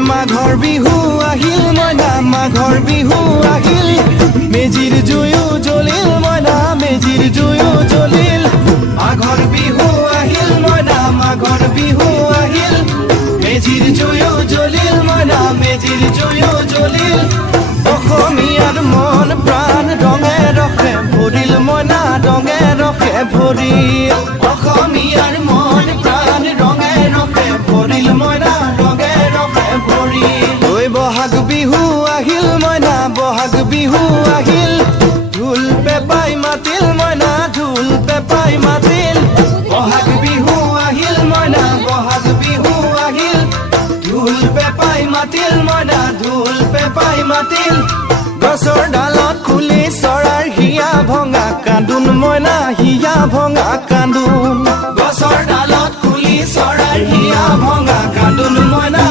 মাঘৰ বিহু আহিল মইনা মাঘৰ বিহু আহিল মেজিৰ জুয়ো জ্বলিল মইনা মেজিৰ জুয়ো জ্বলিল মাঘৰ বিহু আহিল মইনা মাঘৰ বিহু আহিল মেজিৰ জুয়ো জ্বলিল মইনা মেজিৰ জুয়ো জ্বলিল অসমীয়াৰ মন প্ৰাণ ৰঙে ৰসে ভৰিল মইনা ৰঙে ৰসে ভৰিল অসমীয়াৰ মন প্ৰাণ ৰঙে ৰসে ভৰিল মইনা ৰঙে ৰসে ভৰিল ঐ বহাগ বিহু আহিল মইনা বহাগ বিহু আহিল ঢোল পেপাই মাতিল মইনা ঢোল পেপাই মাতিল বহাগ বিহু আহিল মইনা বহাগ বিহু আহিল ঢোল পেপাই মাতিল মইনা ঢোল পেপাই মাতিল গছৰ ডালত খুলি চৰাৰ হিয়া ভঙা কান্দোন মইনা হিয়া ভঙা কান্দোন গছৰ ডালত খুলি চৰাৰ হিয়া ভঙা কান্দোন মইনা